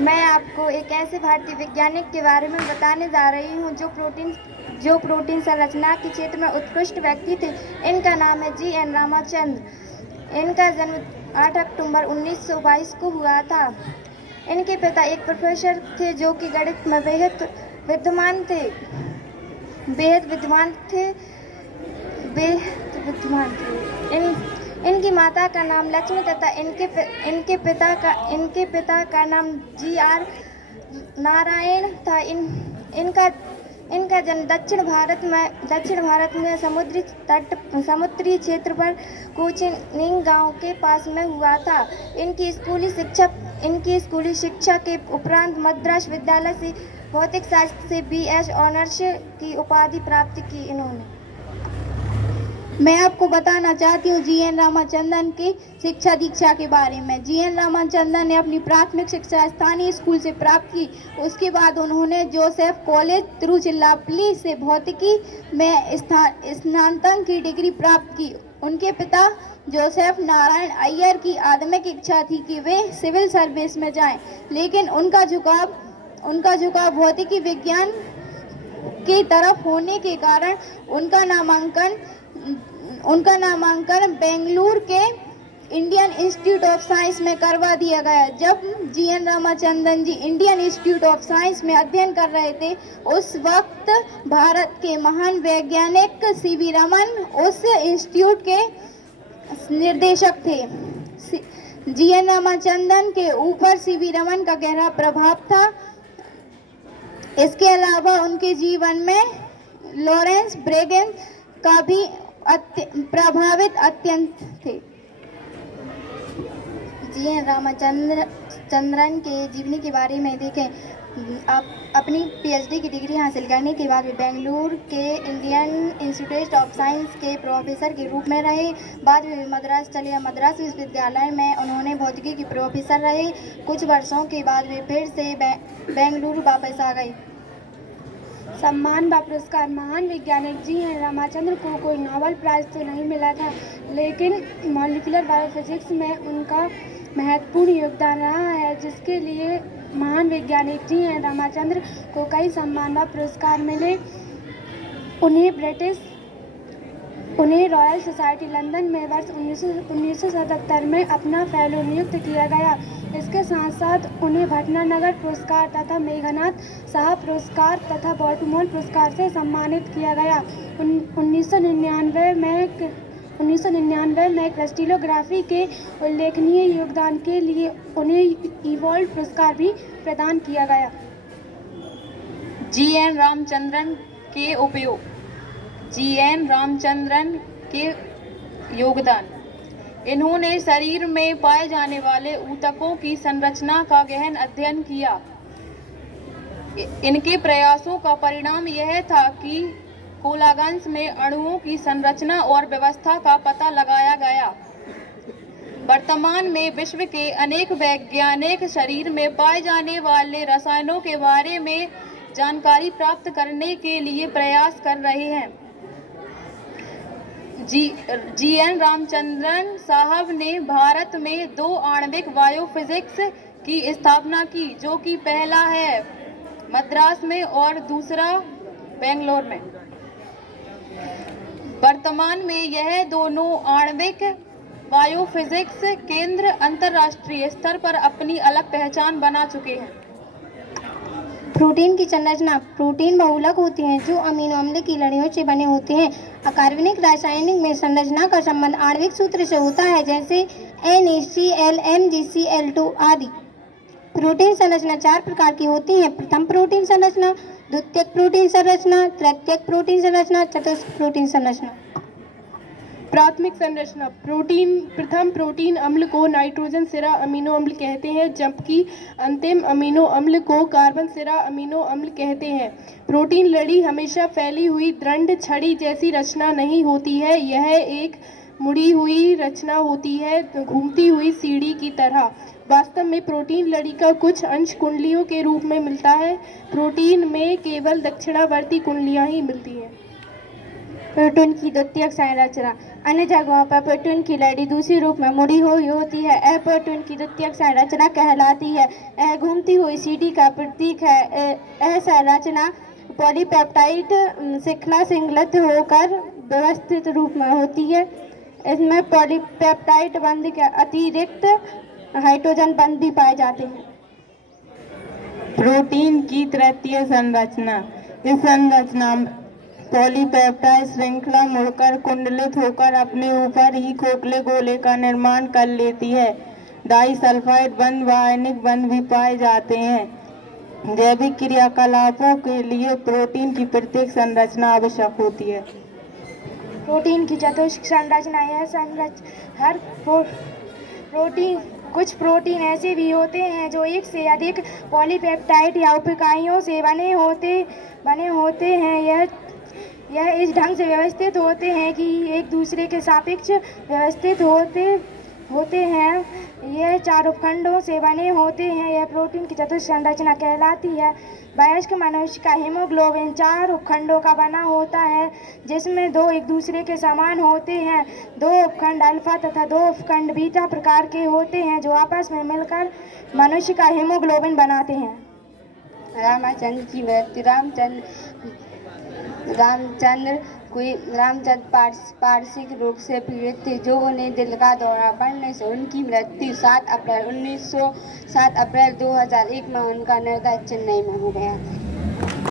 मैं आपको एक ऐसे भारतीय वैज्ञानिक के बारे में बताने जा रही हूँ जो प्रोटीन संरचना के क्षेत्र में उत्कृष्ट व्यक्ति थे। इनका नाम है जी.एन. रामाचंद्र। इनका जन्म 8 अक्टूबर 1922 को हुआ था। इनके पिता एक प्रोफेसर थे जो कि गणित में बेहद विद्वान थे बेहद विद्वान थे बेहद विद्वान थे इनकी माता का नाम लक्ष्मी तथा इनके पिता का नाम जी.आर. नारायण था। इनका जन्म दक्षिण भारत में समुद्री क्षेत्र पर कोचिनिंग गांव के पास में हुआ था। इनकी स्कूली शिक्षा के उपरांत मद्रास विद्यालय से भौतिक शास्त्र से B.S. ऑनर्स की उपाधि प्राप्त की इन्होंने। मैं आपको बताना चाहती हूँ जी.एन. रामाचंद्रन की शिक्षा दीक्षा के बारे में। जी.एन. रामाचंद्रन ने अपनी प्राथमिक शिक्षा स्थानीय स्कूल से प्राप्त की। उसके बाद उन्होंने जोसेफ कॉलेज तिरुचिरापल्ली से भौतिकी में स्नातक की डिग्री प्राप्त की। उनके पिता जोसेफ नारायण अय्यर की आदमिक इच्छा थी कि वे सिविल सर्विस में जाएं, लेकिन उनका झुकाव भौतिकी विज्ञान की तरफ होने के कारण उनका नामांकन बेंगलुरु के इंडियन इंस्टीट्यूट ऑफ साइंस में करवा दिया गया। जब G N. Ramachandran ji Indian Institute of Science में अध्ययन कर रहे थे, उस वक्त भारत के महान वैज्ञानिक सी.वी. रमन उस इंस्टीट्यूट के निर्देशक थे। जी.एन. रामाचंद्रन के ऊपर सी.वी. रमन का गहरा प्रभाव था। इसके अलावा उनके जीवन में लॉरेंस ब्रेगेन का भी प्रभावित अत्यंत थे। जी.एन. रामाचंद्रन के जीवनी के बारे में देखें। आप अपनी PhD की डिग्री हासिल करने के बाद वे बेंगलुरु के इंडियन इंस्टीट्यूट ऑफ साइंस के प्रोफेसर के रूप में रहे। बाद में मद्रास चले। मद्रास विश्वविद्यालय में उन्होंने भौतिकी के प्रोफेसर रहे। कुछ वर्षों के बाद वे फिर से बेंगलुरु वापस आ गए। सम्मान व पुरस्कार। महान वैज्ञानिक जी.एन. रामाचंद्रन को कोई नोबेल प्राइज तो नहीं मिला था, लेकिन मॉलिक्यूलर बायोफिजिक्स में उनका महत्वपूर्ण योगदान रहा है, जिसके लिए महान वैज्ञानिक जी.एन. रामाचंद्रन को कई सम्मान व पुरस्कार मिले। उन्हें रॉयल सोसाइटी लंदन में वर्ष 1977 में अपना फेलो नियुक्त किया गया। इसके साथ साथ उन्हें भटनागर पुरस्कार तथा मेघनाथ साहा पुरस्कार तथा बॉल्टीमोर पुरस्कार से सम्मानित किया गया। 1999 में क्रिस्टलोग्राफी के उल्लेखनीय योगदान के लिए उन्हें ईवोल्ट पुरस्कार भी प्रदान किया गया। जी.एन. रामचंद्रन के योगदान। इन्होंने शरीर में पाए जाने वाले ऊतकों की संरचना का गहन अध्ययन किया। इनके प्रयासों का परिणाम यह था कि कोलागन्स में अणुओं की संरचना और व्यवस्था का पता लगाया गया। वर्तमान में विश्व के अनेक वैज्ञानिक शरीर में पाए जाने वाले रसायनों के बारे में जानकारी प्राप्त करने के लिए प्रयास कर रहे हैं। जी.एन. रामचंद्रन साहब ने भारत में 2 आणविक बायोफिजिक्स की स्थापना की, जो कि पहला है मद्रास में और दूसरा बेंगलोर में। वर्तमान में यह दोनों आणविक बायोफिजिक्स केंद्र अंतर्राष्ट्रीय स्तर पर अपनी अलग पहचान बना चुके हैं। प्रोटीन की संरचना। प्रोटीन बहुलक होते हैं जो अमीनो अम्ल की लड़ियों से बने होते हैं। अकार्बनिक रासायनिक में संरचना का संबंध आणविक सूत्र से होता है, जैसे NaCl, MgCl2 आदि। प्रोटीन संरचना 4 प्रकार की होती है। प्रथम प्रोटीन संरचना, द्वितीयक प्रोटीन संरचना, तृतीयक प्रोटीन संरचना, चतुर्थ प्रोटीन संरचना। प्राथमिक संरचना। प्रथम प्रोटीन अम्ल को नाइट्रोजन सिरा अमीनो अम्ल कहते हैं, जबकि अंतिम अमीनो अम्ल को कार्बन सिरा अमीनो अम्ल कहते हैं। प्रोटीन लड़ी हमेशा फैली हुई दंड छड़ी जैसी रचना नहीं होती है, यह एक मुड़ी हुई रचना होती है, घूमती हुई सीढ़ी की तरह। वास्तव में प्रोटीन लड़ी का कुछ अंश कुंडलियों के रूप में मिलता है। प्रोटीन में केवल दक्षिणावर्ती कुंडलियां ही मिलती हैं। प्रोटीन की द्वितीयक संरचना। अन्य जगहों पर प्रोटीन की लड़ी दूसरी रूप में मुड़ी हुई होती है। यह प्रोटीन की द्वितीयक संरचना कहलाती है। यह घूमती हुई सीढ़ी का प्रतीक है। यह संरचना पॉलीपेप्टाइड श्रृंखला श्रृंखलित होकर व्यवस्थित रूप में होती है। इसमें पॉलीपेप्टाइड बंध के अतिरिक्त हाइड्रोजन बंध भी पाए जाते हैं। प्रोटीन की तृतीय संरचना। इस संरचना में पॉलीपेप्टाइड श्रृंखला मुड़कर कुंडलित होकर अपने ऊपर ही खोखले गोले का निर्माण कर लेती है। डाइसल्फाइड बंध व आयनिक बंध भी पाए जाते हैं। जैविक क्रियाकलापों के लिए प्रोटीन की प्रत्येक संरचना आवश्यक होती है। प्रोटीन की चतुष्क संरचना। हर प्रोटीन कुछ प्रोटीन ऐसे भी होते हैं जो एक से अधिक पॉलीपेप्टाइड या उप-इकाइयों से बने होते हैं। यह इस ढंग से व्यवस्थित होते हैं कि एक दूसरे के सापेक्ष व्यवस्थित होते हैं। यह 4 उपखंडों से बने होते हैं। यह प्रोटीन की चतुष्क संरचना कहलाती है। वयस्क मनुष्य का हीमोग्लोबिन 4 उपखंडों का बना होता है, जिसमें 2 एक दूसरे के समान होते हैं। 2 उपखंड अल्फा तथा 2 उपखंड बीटा प्रकार के होते हैं, जो आपस में मिलकर मनुष्य का हीमोग्लोबिन बनाते हैं। रामचंद्र की मृत्यु। रामचंद्र पारसिक रोग से पीड़ित थे, जो उन्हें दिल का दौरा पड़ने से उनकी मृत्यु 7 अप्रैल 2001 में उनका निर्धारित चेन्नई में हो गया।